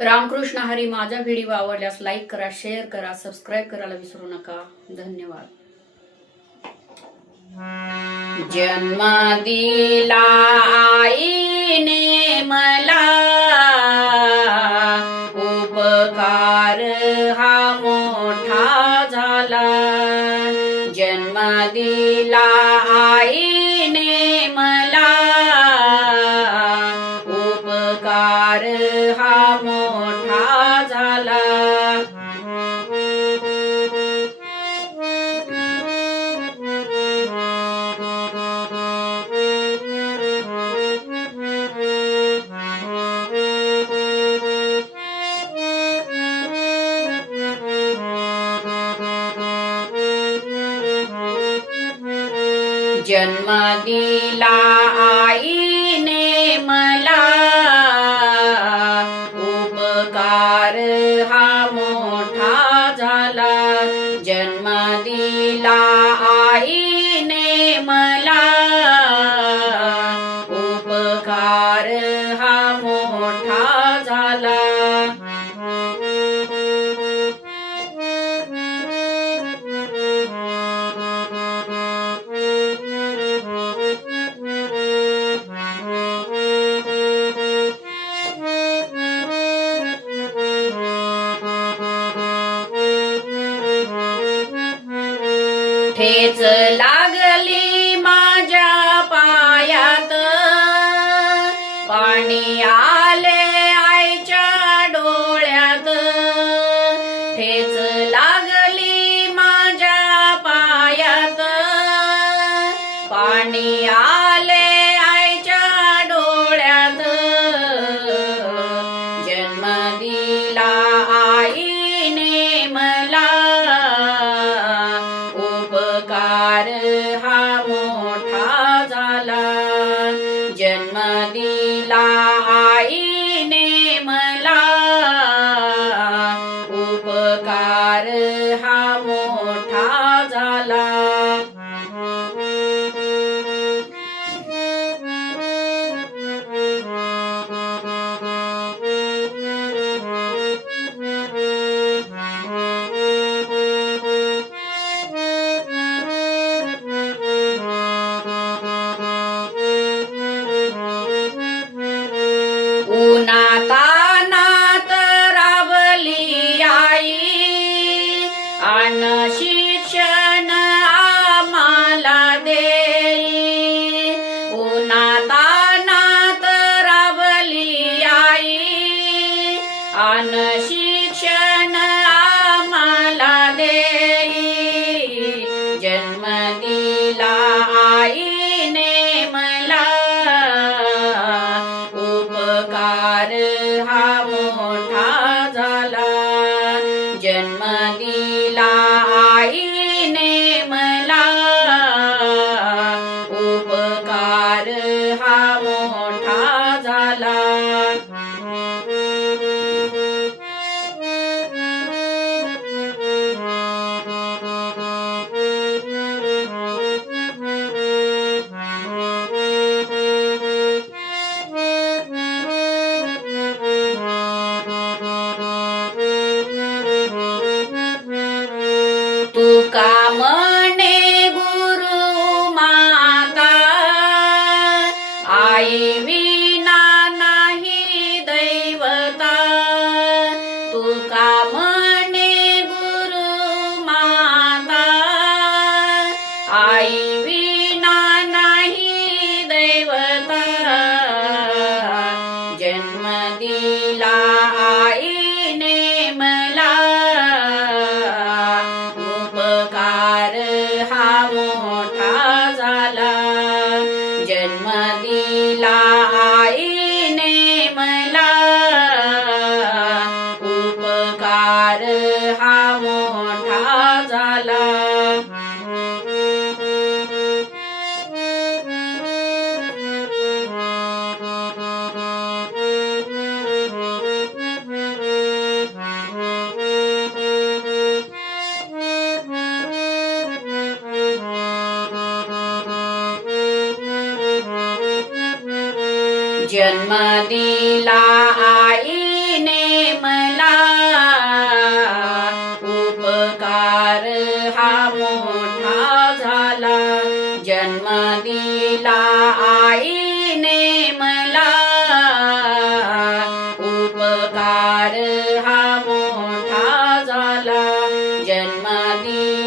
रामकृष्ण हरी. माझा व्हिडिओ आवडल्यास लाईक करा, शेअर करा, सबस्क्राईब करायला विसरू नका. धन्यवाद. जन्म दिला आईने मला, उपकार हा मोठा झाला. जन्म दिला आईने मला, उपकार हा मोठा झाला. जन्म दिला आईने मला, उपकार हा मोठा झाला. जन्म दिला आईने मला, उपकार हा मोठा झाला. ठेच लागली माझ्या पायात, पाणी आले आईच्या डोळ्यात. ठेच लागली माझ्या पायात, पाणी आले आईच्या डोळ्यात. जन्म दिला आईने मला, उपकार हा मोठा झाला. जन्म दिला आईने मला, उपकार हा मोठा झाला. उन्हातानात राबली आई, अन शिक्षण आम्हाला देई. उन्हातानात राबली आई, अन शिक्षण आम्हाला देई. जन्म दिला आईने मला, उपकार हा मोठा झाला. जन्म दिला आईने मला, उपकार हा मोठा झाला. तुका म्हणे गुरु माता, आई विना नाही दैवता. तुका म्हणे गुरु माता, आई विना नाही दैवता. जन्म दिला आईने मला, उपकार हा मोठा झाला. जन्म दिला आईने मला, उपकार हा मोठा झाला. दिला आईने मला, उपकार हा मोठा झाला. जन्म दिला